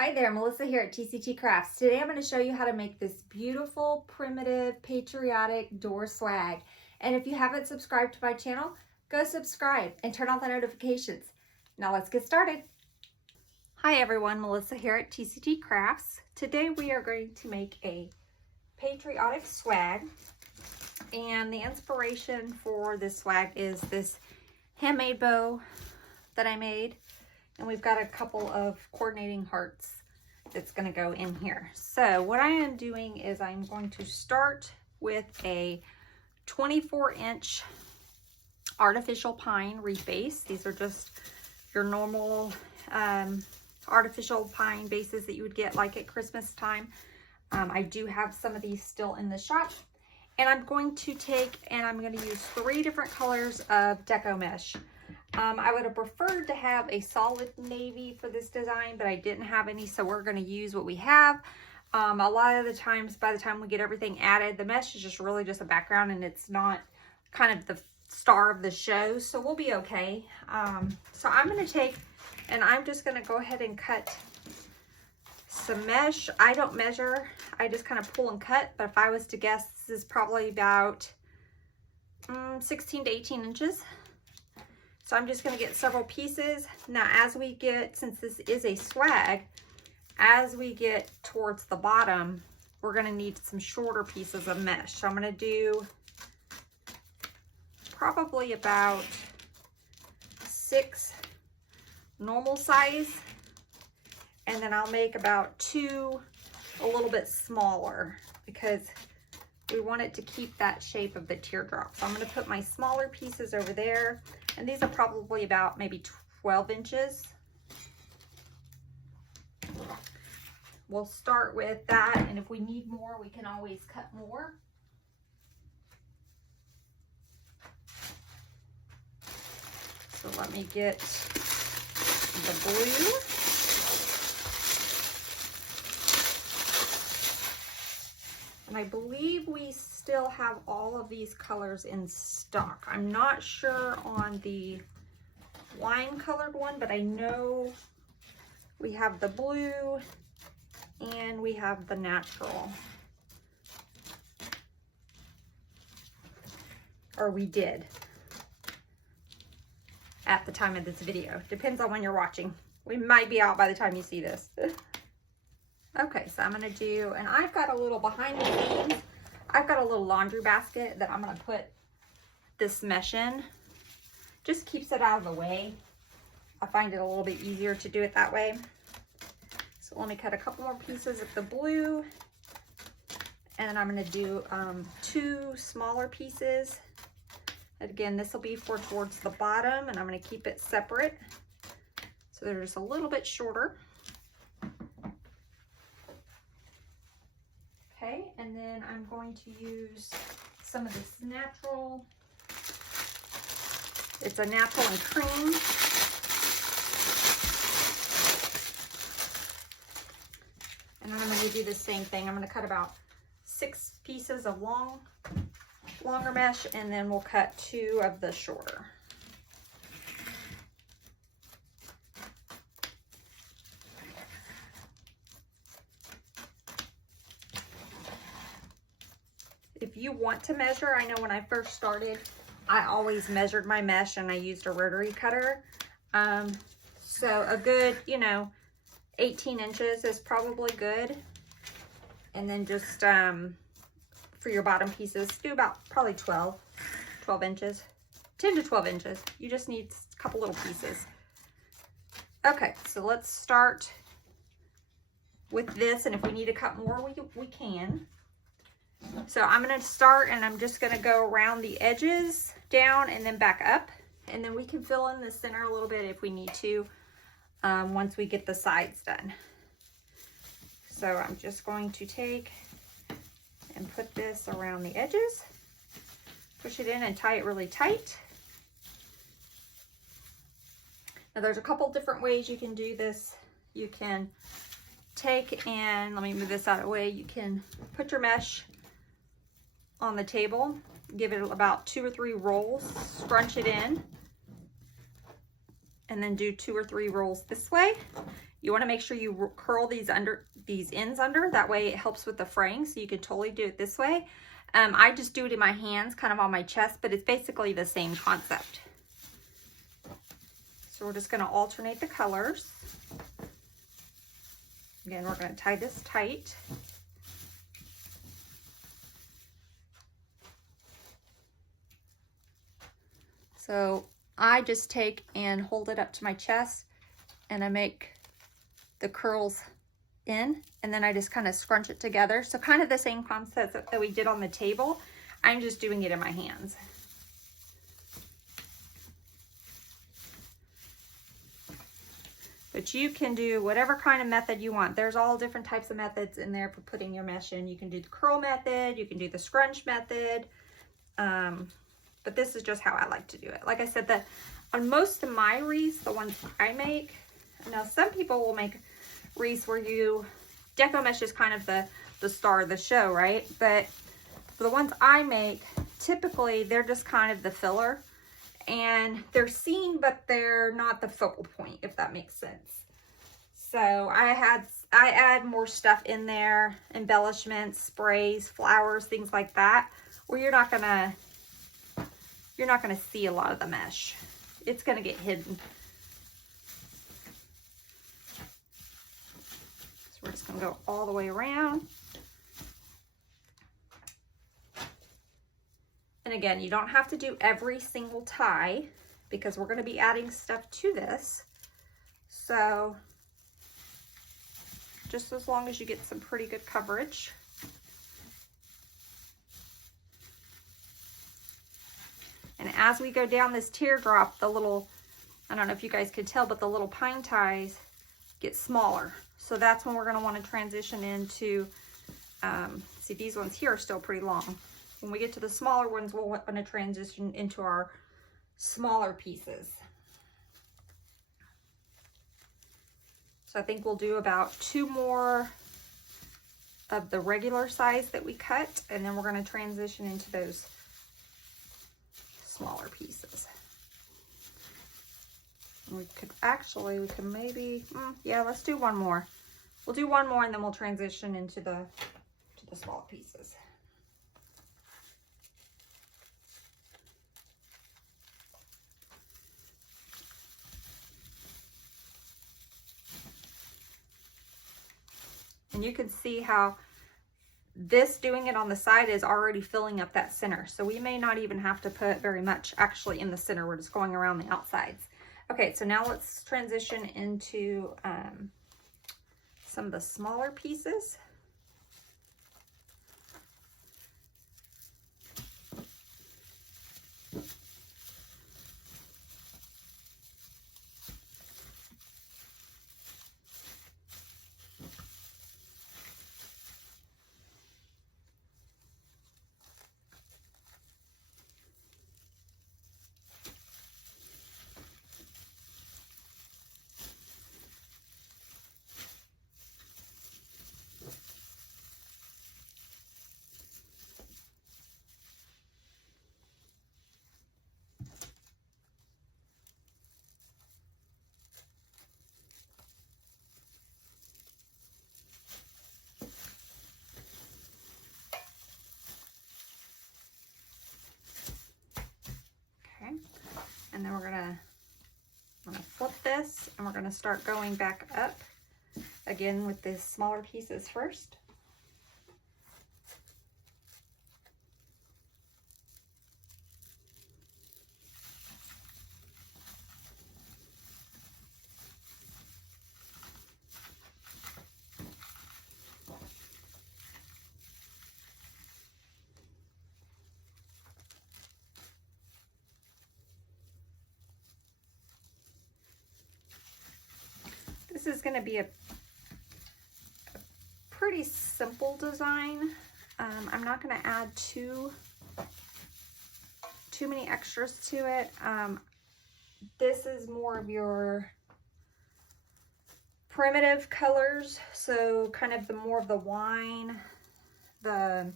Hi there, Melissa here at TCT Crafts. Today I'm going to show you how to make this beautiful, primitive, patriotic door swag. And if you haven't subscribed to my channel, go subscribe and turn on the notifications. Now let's get started. Hi everyone, Melissa here at TCT Crafts. Today we are going to make a patriotic swag. And the inspiration for this swag is this handmade bow that I made. And we've got a couple of coordinating hearts that's going to go in here. So what I am doing is I'm going to start with a 24-inch artificial pine wreath base. These are just your normal artificial pine bases that you would get like at Christmas time. I do have some of these still in the shop. And I'm going to use 3 different colors of deco mesh. I would have preferred to have a solid navy for this design, but I didn't have any, so we're going to use what we have. A lot of the times, by the time we get everything added, the mesh is just really just a background and it's not kind of the star of the show, so we'll be okay. So I'm going to take, and I'm just going to go ahead and cut some mesh. I don't measure, I just kind of pull and cut, but if I was to guess, this is probably about 16 to 18 inches. So I'm just going to get several pieces. Now as we get, since this is a swag, as we get towards the bottom, we're going to need some shorter pieces of mesh. So I'm going to do probably about 6 normal size. And then I'll make about 2 a little bit smaller because we want it to keep that shape of the teardrop. So I'm going to put my smaller pieces over there. And these are probably about maybe 12 inches. We'll start with that, and if we need more, we can always cut more. So let me get the blue. And I believe we still have all of these colors in stock. I'm not sure on the wine colored one, but I know we have the blue and we have the natural. Or we did at the time of this video. Depends on when you're watching. We might be out by the time you see this. Okay, so I'm gonna do, and I've got a little behind the scenes, I've got a little laundry basket that I'm gonna put this mesh in. Just keeps it out of the way. I find it a little bit easier to do it that way. So let me cut a couple more pieces of the blue. And I'm gonna do 2 smaller pieces. Again, this will be for towards the bottom, and I'm gonna keep it separate. So they're just a little bit shorter. Okay, and then I'm going to use some of this natural. It's a natural and cream. And then I'm going to do the same thing. I'm going to cut about 6 pieces of longer mesh, and then we'll cut 2 of the shorter. If you want to measure, I know when I first started, I always measured my mesh and I used a rotary cutter. So a good, 18 inches is probably good. And then just for your bottom pieces, do about probably 12 inches, 10 to 12 inches. You just need a couple little pieces. Okay, so let's start with this. And if we need to cut more, we can. So I'm going to start, and I'm just going to go around the edges down and then back up, and then we can fill in the center a little bit if we need to once we get the sides done. So I'm just going to take and put this around the edges, push it in and tie it really tight. Now there's a couple different ways you can do this. You can take and, let me move this out of the way, you can put your mesh on the table, give it about 2 or 3 rolls, scrunch it in, and then do 2 or 3 rolls this way. You want to make sure you curl these ends under, that way it helps with the fraying, so you can totally do it this way. I just do it in my hands, kind of on my chest, but it's basically the same concept. So we're just going to alternate the colors. Again, we're going to tie this tight. So I just take and hold it up to my chest, and I make the curls in, and then I just kind of scrunch it together. So kind of the same concept that we did on the table. I'm just doing it in my hands. But you can do whatever kind of method you want. There's all different types of methods in there for putting your mesh in. You can do the curl method, you can do the scrunch method, but this is just how I like to do it. Like I said, on most of my wreaths, the ones I make, now some people will make wreaths where deco mesh is kind of the star of the show, right? But for the ones I make, typically they're just kind of the filler, and they're seen, but they're not the focal point, if that makes sense. So I add more stuff in there, embellishments, sprays, flowers, things like that, where you're not gonna see a lot of the mesh. It's gonna get hidden. So we're just gonna go all the way around. And again, you don't have to do every single tie because we're going to be adding stuff to this. So just as long as you get some pretty good coverage. And as we go down this teardrop, the little, I don't know if you guys could tell, but the little pine ties get smaller. So that's when we're going to want to transition into, see, these ones here are still pretty long. When we get to the smaller ones, we'll want to transition into our smaller pieces. So I think we'll do about 2 more of the regular size that we cut, and then we're going to transition into those smaller pieces. And we could maybe, yeah, let's do 1 more. We'll do 1 more, and then we'll transition into the smaller pieces. And you can see how doing it on the side is already filling up that center. So we may not even have to put very much actually in the center. We're just going around the outsides. Okay, so now let's transition into some of the smaller pieces. And then we're gonna flip this, and we're gonna start going back up again with the smaller pieces first. This is going to be a pretty simple design. I'm not going to add too many extras to it. This is more of your primitive colors, so kind of more of the wine, the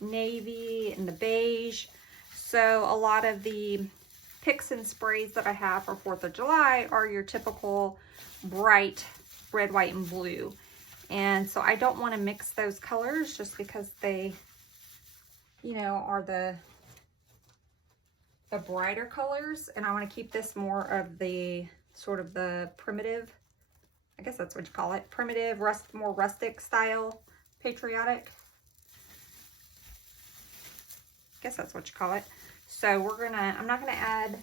navy, and the beige. So a lot of the picks and sprays that I have for 4th of July are your typical bright red, white, and blue. And so I don't want to mix those colors just because they, you know, are the brighter colors. And I want to keep this more of the sort of the primitive, I guess that's what you call it, primitive, more rustic style patriotic. I guess that's what you call it. So we're gonna, I'm not gonna add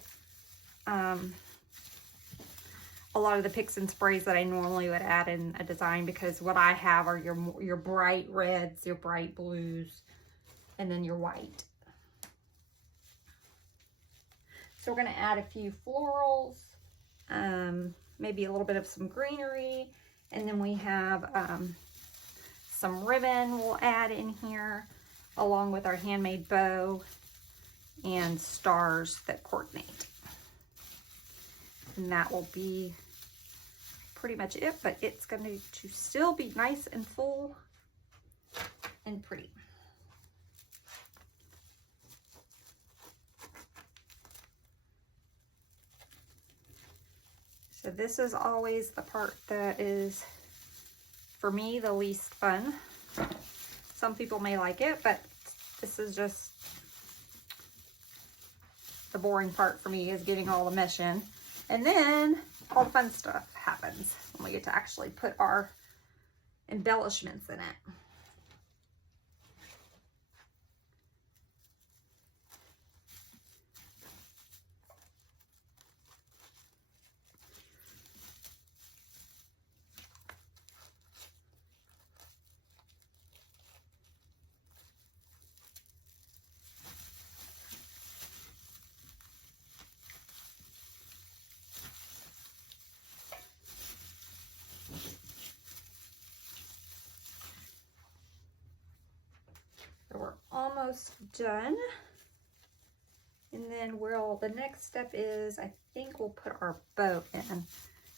a lot of the picks and sprays that I normally would add in a design, because what I have are your bright reds, your bright blues, and then your white. So we're gonna add a few florals, maybe a little bit of some greenery, and then we have some ribbon we'll add in here, along with our handmade bow and stars that coordinate. And that will be pretty much it, but it's going to still be nice and full and pretty. So this is always the part that is, for me, the least fun. Some people may like it, but this is just the boring part for me, is getting all the mesh in. And then all the fun stuff happens when we get to actually put our embellishments in it. So we're almost done. And then the next step is, I think we'll put our bow in.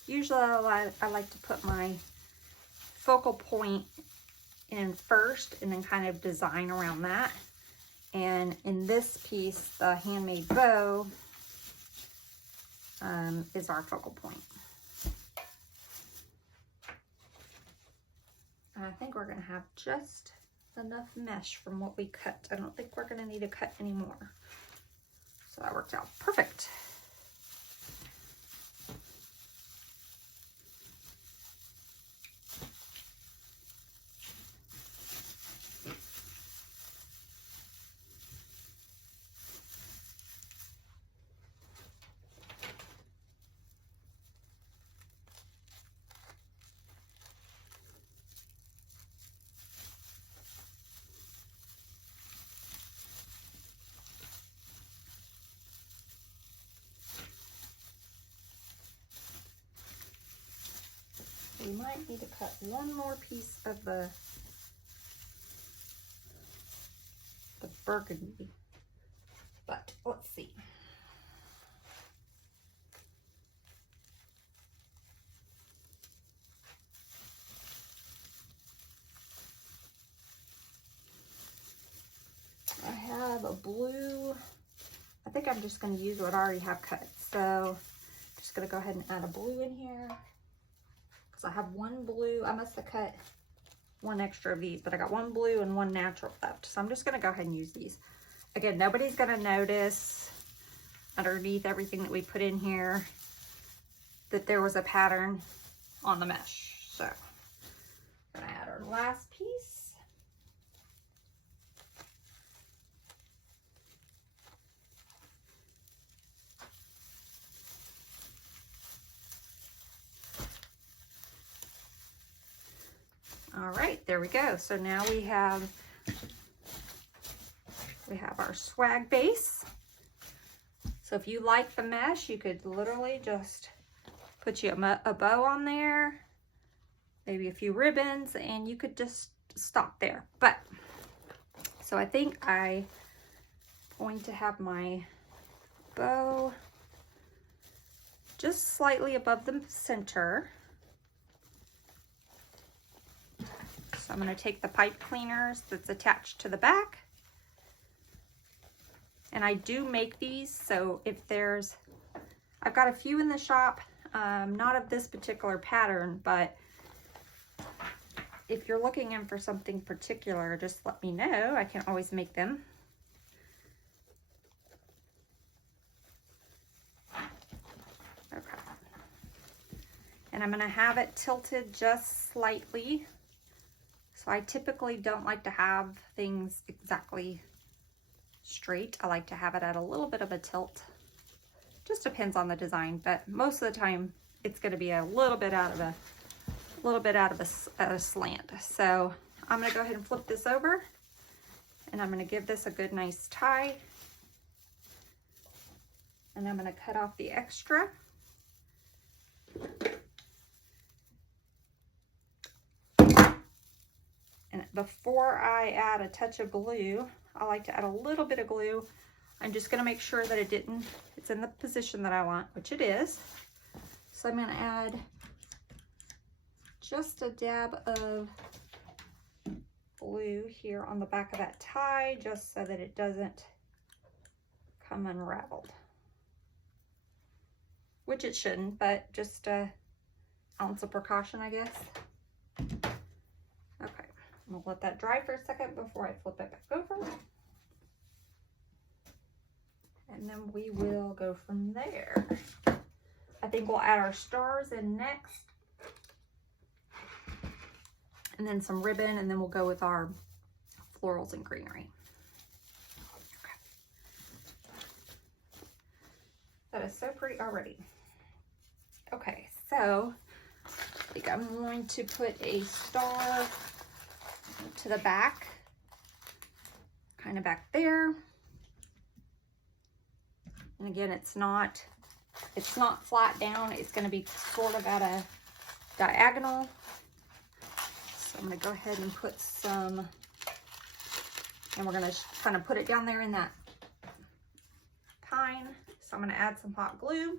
Usually I like to put my focal point in first and then kind of design around that. And in this piece, the handmade bow is our focal point. And I think we're gonna have just enough mesh from what we cut. I don't think we're gonna need to cut anymore. So that worked out perfect. We might need to cut one more piece of the burgundy, but let's see. I have a blue. I think I'm just going to use what I already have cut. So I'm just going to go ahead and add a blue in here. I have one blue. I must have cut one extra of these, but I got one blue and one natural left. So I'm just going to go ahead and use these. Again, nobody's going to notice underneath everything that we put in here that there was a pattern on the mesh. So I'm going to add our last piece. All right, there we go. So now we have our swag base. So if you like the mesh, you could literally just put you a bow on there, maybe a few ribbons, and you could just stop there. But so I think I'm going to have my bow just slightly above the center. So I'm going to take the pipe cleaners that's attached to the back, And I do make these, so if there's, I've got a few in the shop, not of this particular pattern, but if you're looking in for something particular, just let me know. I can always make them. Okay. And I'm gonna have it tilted just slightly. So I typically don't like to have things exactly straight. I like to have it at a little bit of a tilt. Just depends on the design, but most of the time it's going to be a little bit out of a slant. So I'm going to go ahead and flip this over, and I'm going to give this a good nice tie, and I'm going to cut off the extra. And before I add a touch of glue, I like to add a little bit of glue. I'm just going to make sure that it's in the position that I want, which it is. So I'm going to add just a dab of glue here on the back of that tie, just so that it doesn't come unraveled. Which it shouldn't, but just an ounce of precaution, I guess. Okay, I'm going to let that dry for a second before I flip it back over. And then we will go from there. I think we'll add our stars in next. And then some ribbon, and then we'll go with our florals and greenery. Okay. That is so pretty already. Okay, so I think I'm going to put a star to the back, kind of back there. And again, it's not flat down. It's going to be sort of at a diagonal. So I'm going to go ahead and put some, and we're going to kind of put it down there in that pine. So I'm going to add some hot glue.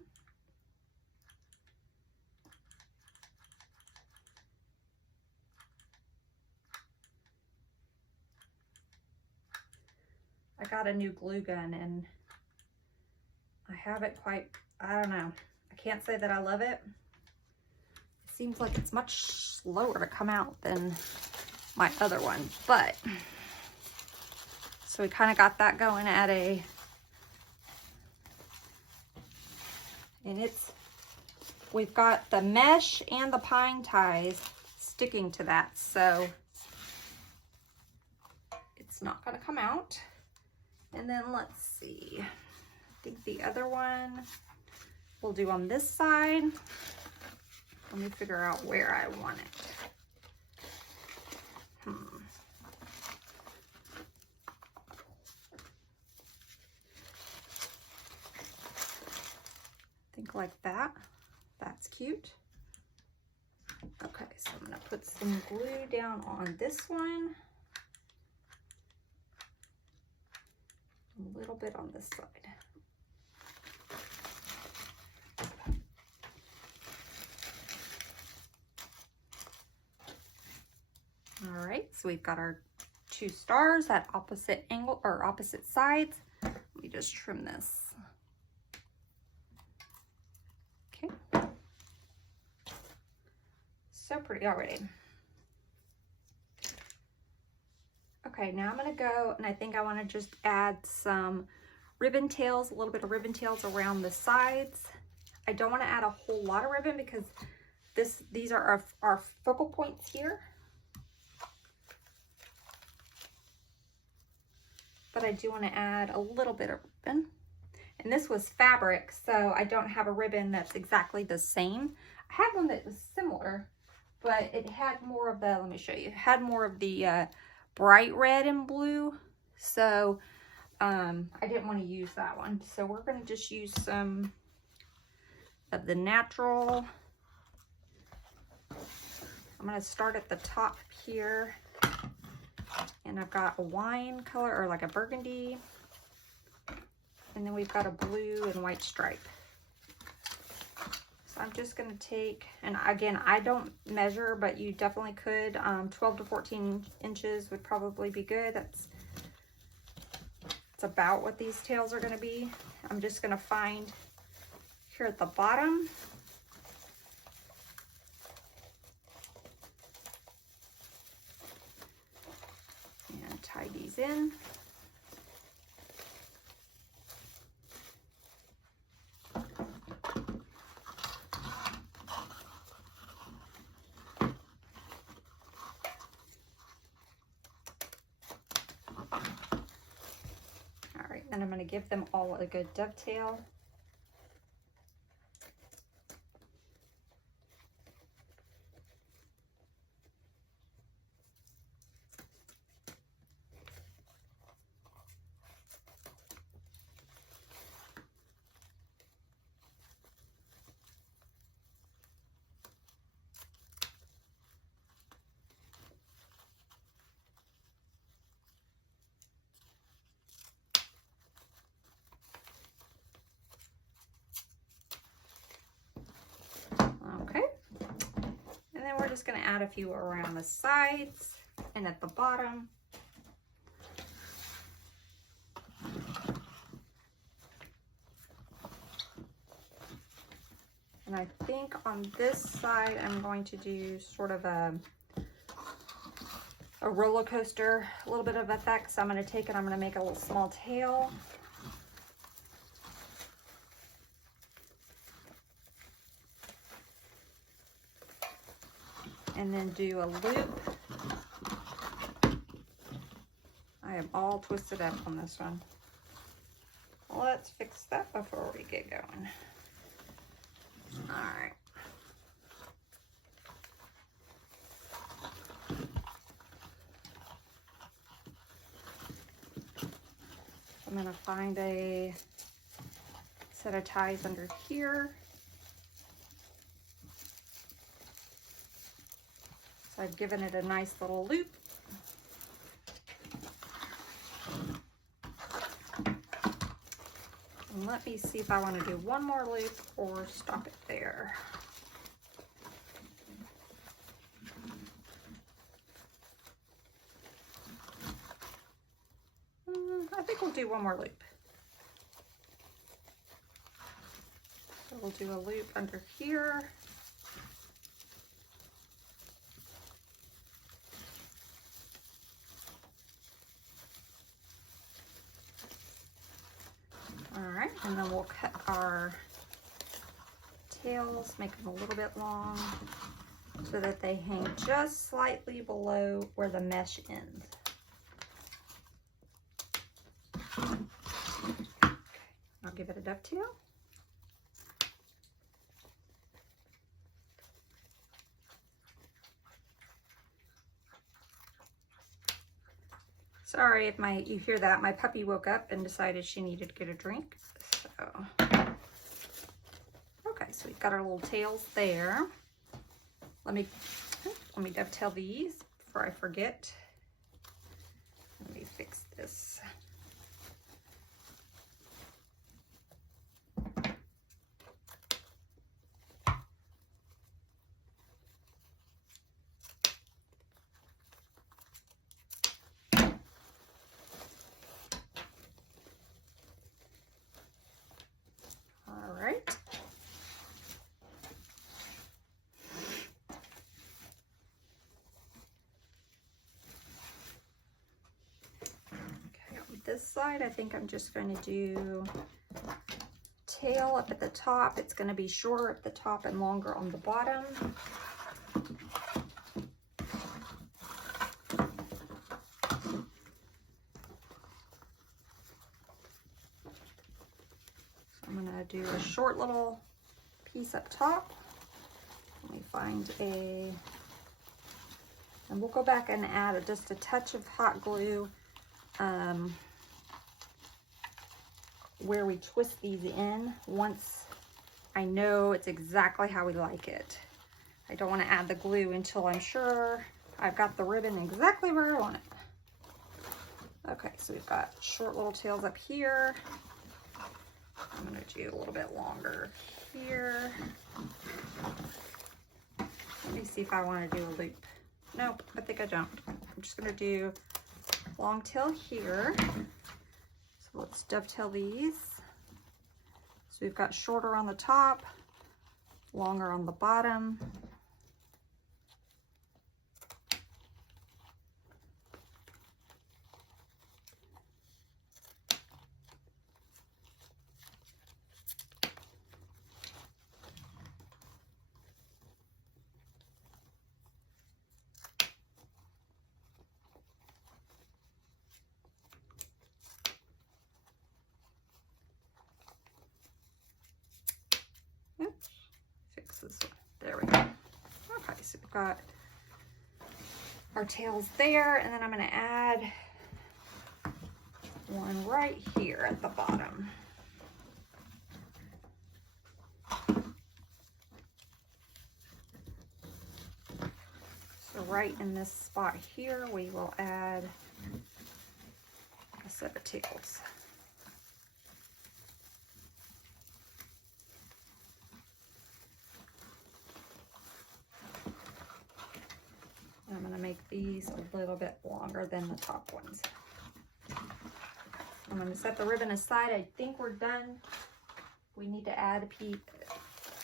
I got a new glue gun, and I haven't quite, I don't know. I can't say that I love it. It seems like it's much slower to come out than my other one, but so we kind of got that going at a, and we've got the mesh and the pine ties sticking to that, so it's not going to come out. And then let's see. I think the other one we'll do on this side. Let me figure out where I want it. I think like that. That's cute. Okay, so I'm gonna put some glue down on this one. A little bit on this side. All right, so we've got our two stars at opposite angle or opposite sides. Let me just trim this. Okay. So pretty already. Okay, now I'm gonna go, and I think I wanna just add some ribbon tails, a little bit of ribbon tails around the sides. I don't wanna add a whole lot of ribbon because these are our focal points here. But I do wanna add a little bit of ribbon. And this was fabric, so I don't have a ribbon that's exactly the same. I had one that was similar, but it had more of the, let me show you, it had more of the bright red and blue. So I didn't want to use that one. So we're going to just use some of the natural. I'm going to start at the top here. And I've got a wine color, or like a burgundy. And then we've got a blue and white stripe. So I'm just going to take, and again, I don't measure, but you definitely could. 12 to 14 inches would probably be good. That's It's about what these tails are gonna be. I'm just gonna find here at the bottom. And tie these in. And I'm going to give them all a good dovetail. We're just going to add a few around the sides and at the bottom. And I think on this side, I'm going to do sort of a roller coaster, a little bit of effect. So I'm going to take it, I'm going to make a little small tail. And then do a loop. I am all twisted up on this one. Let's fix that before we get going. All right. I'm gonna find a set of ties under here. So I've given it a nice little loop. And let me see if I want to do one more loop or stop it there. I think we'll do one more loop. So we'll do a loop under here. All right, and then we'll cut our tails, make them a little bit long so that they hang just slightly below where the mesh ends. I'll give it a dovetail. Sorry if you hear that. My puppy woke up and decided she needed to get a drink. So, okay, so we've got our little tails there. Let me dovetail these before I forget. Let me fix this. This side, I think I'm just going to do tail up at the top. It's going to be shorter at the top and longer on the bottom. So I'm going to do a short little piece up top. Let me find and we'll go back and add just a touch of hot glue where we twist these in once I know it's exactly how we like it. I don't want to add the glue until I'm sure I've got the ribbon exactly where I want it. Okay, so we've got short little tails up here. I'm going to do a little bit longer here. Let me see if I want to do a loop. Nope, I think I don't. I'm just going to do long tail here. So So let's dovetail these. So we've got shorter on the top, longer on the bottom. Oops, fix this one. There we go. Okay, so we've got our tails there, and then I'm going to add one right here at the bottom. So right in this spot here, we will add a set of tails. I'm going to make these a little bit longer than the top ones. I'm going to set the ribbon aside. I think we're done. We need to add a piece.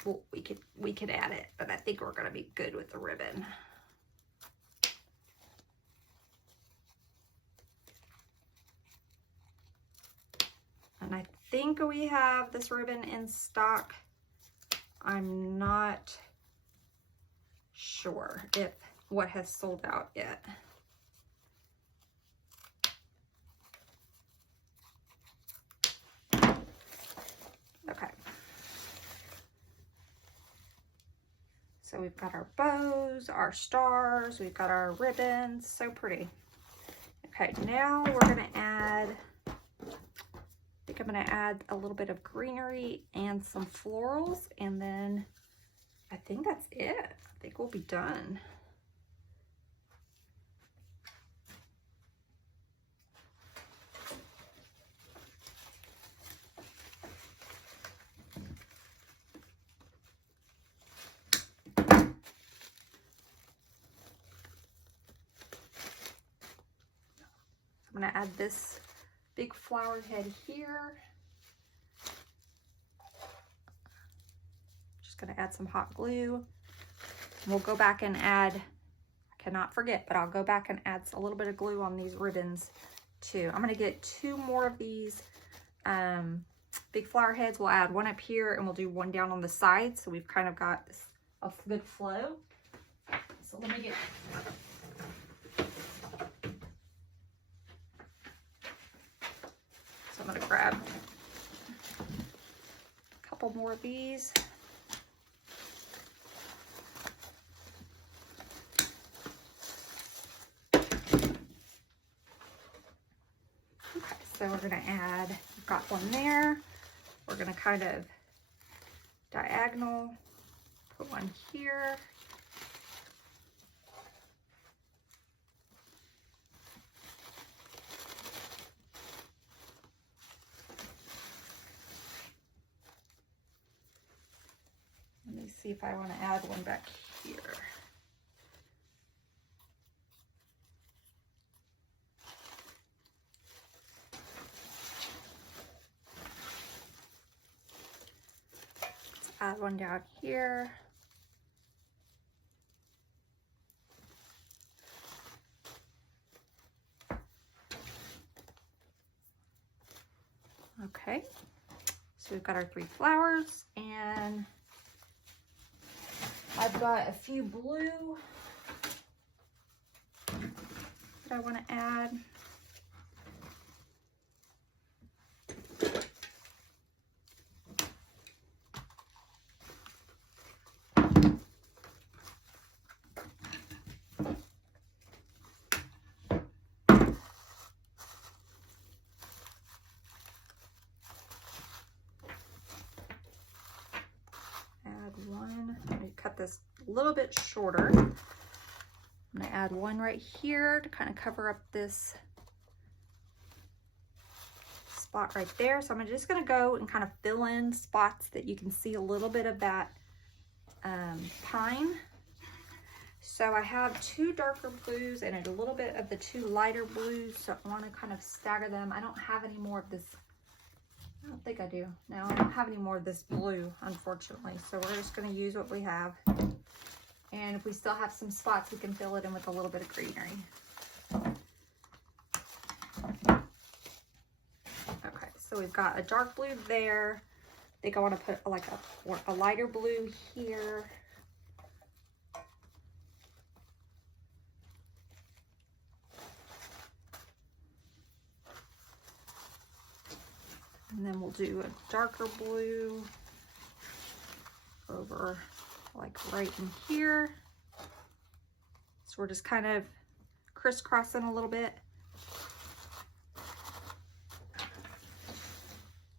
Well, we could add it, but I think we're going to be good with the ribbon. And I think we have this ribbon in stock. I'm not sure if what has sold out yet. Okay. So we've got our bows, our stars, we've got our ribbons, so pretty. Okay, now we're gonna add, I think I'm gonna add a little bit of greenery and some florals, and then I think that's it. I think we'll be done. I'm going to add this big flower head here. Just going to add some hot glue. We'll go back and add, I cannot forget, but I'll go back and add a little bit of glue on these ribbons too. I'm going to get 2 more of these big flower heads. We'll add one up here and we'll do one down on the side. So we've kind of got this, a good flow. So let me get... So I'm going to grab a couple more of these. Okay, so we're going to add, we've got one there. We're going to kind of diagonal, put one here. Let me see if I want to add one back here. Let's add one down here. Okay, so we've got our 3 flowers, and I've got a few blue that I want to add. Cut this a little bit shorter. I'm going to add one right here to kind of cover up this spot right there. So I'm just going to go and kind of fill in spots that you can see a little bit of that pine. So I have 2 darker blues and a little bit of the 2 lighter blues, so I want to kind of stagger them. I don't have any more of this. I don't think I do. No, I don't have any more of this blue, unfortunately. So we're just going to use what we have. And if we still have some spots, we can fill it in with a little bit of greenery. Okay, so we've got a dark blue there. I think I want to put like a lighter blue here. And then we'll do a darker blue over like right in here. So we're just kind of crisscrossing a little bit.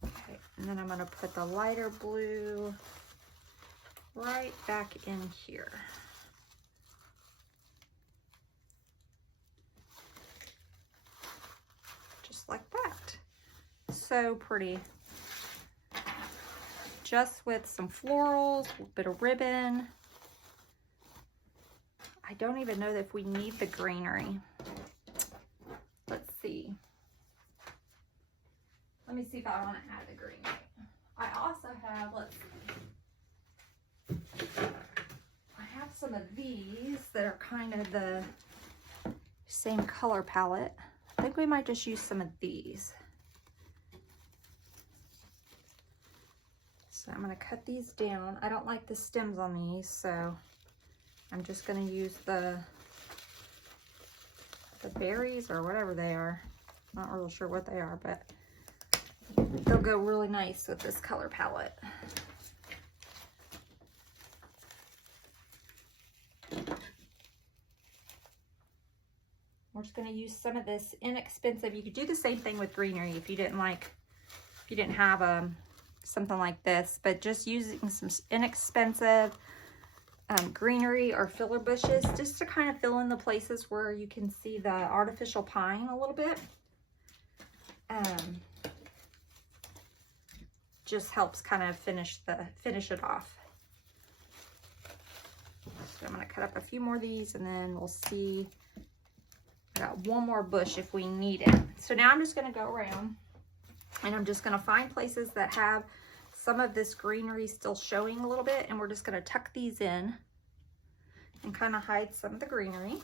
Okay, and then I'm going to put the lighter blue right back in here. Just like that. So pretty. Just with some florals, a bit of ribbon. I don't even know if we need the greenery. Let's see. Let me see if I want to add the greenery. I also have, let's see. I have some of these that are kind of the same color palette. I think we might just use some of these. So I'm going to cut these down. I don't like the stems on these, so I'm just going to use the berries or whatever they are. Not really sure what they are, but they'll go really nice with this color palette. We're just going to use some of this inexpensive. You could do the same thing with greenery if you didn't have something like this, but just using some inexpensive greenery or filler bushes just to kind of fill in the places where you can see the artificial pine a little bit. Just helps kind of finish it off. So I'm going to cut up a few more of these, and then we'll see. I got one more bush if we need it. So now I'm just going to go around, and I'm just going to find places that have some of this greenery still showing a little bit, and we're just going to tuck these in and kind of hide some of the greenery.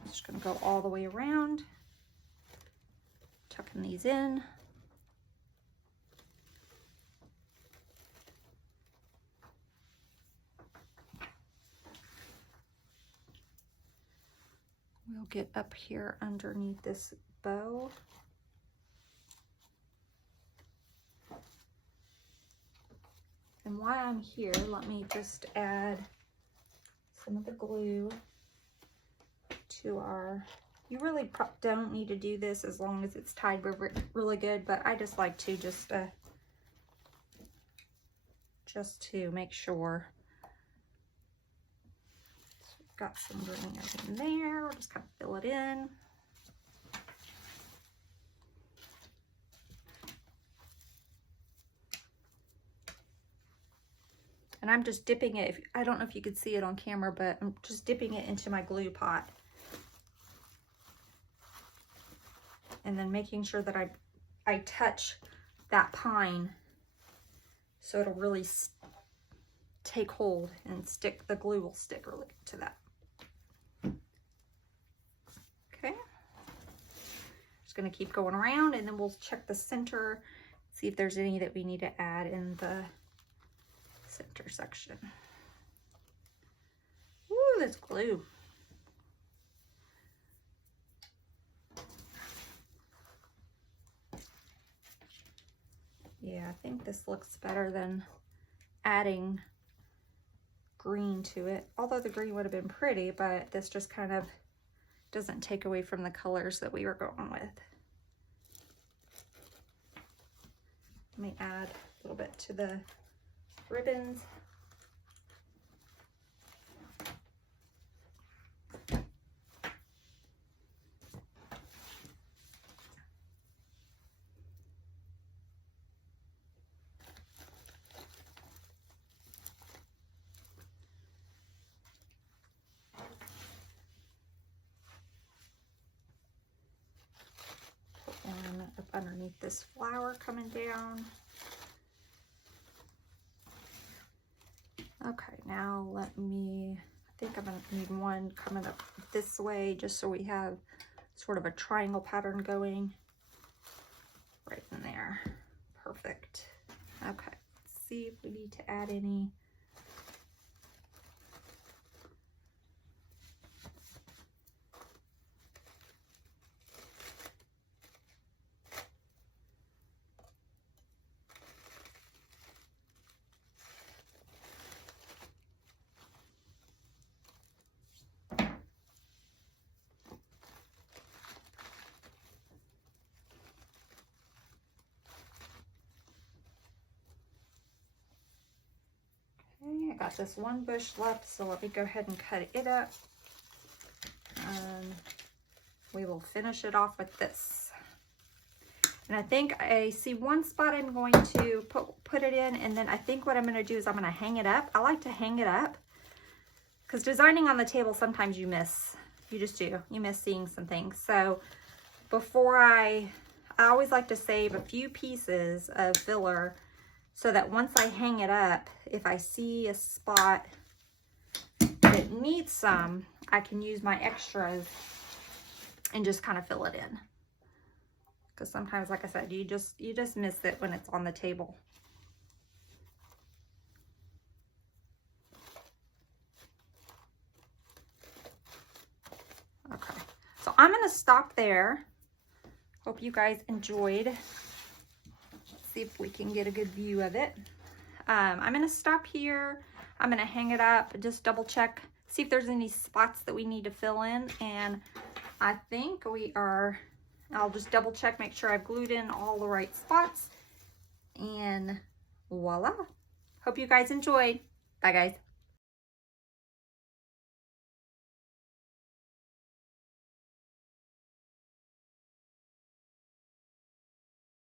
I'm just going to go all the way around, tucking these in. We'll get up here underneath this bow. And while I'm here, let me just add some of the glue to our, you really don't need to do this as long as it's tied really good, but I just like to just to make sure. Got some green in there. We'll just kind of fill it in. And I'm just dipping it. I don't know if you could see it on camera, but I'm just dipping it into my glue pot. And then making sure that I touch that pine so it'll really take hold and stick. The glue will stick really to that. Okay, just going to keep going around, and then we'll check the center, see if there's any that we need to add in the center section. Ooh, that's glue. Yeah, I think this looks better than adding green to it. Although the green would have been pretty, but this just kind of doesn't take away from the colors that we were going with. Let me add a little bit to the ribbons. underneath this flower coming down. Okay, now I think I'm gonna need one coming up this way just so we have sort of a triangle pattern going right in there. Perfect. Okay, let's see if we need to add any. I got this one bush left, so let me go ahead and cut it up. We will finish it off with this. And I think I see one spot I'm going to put it in, and then I think what I'm going to do is I'm going to hang it up. I like to hang it up because designing on the table, sometimes you miss. You just do. You miss seeing some things. So before I always like to save a few pieces of filler so that once I hang it up, if I see a spot that needs some, I can use my extras and just kind of fill it in. Because sometimes, like I said, you just miss it when it's on the table. Okay, so I'm going to stop there. Hope you guys enjoyed. Let's see if we can get a good view of it. I'm going to stop here. I'm going to hang it up, just double check, see if there's any spots that we need to fill in. And I think we are, I'll just double check, make sure I've glued in all the right spots. And voila. Hope you guys enjoyed. Bye, guys.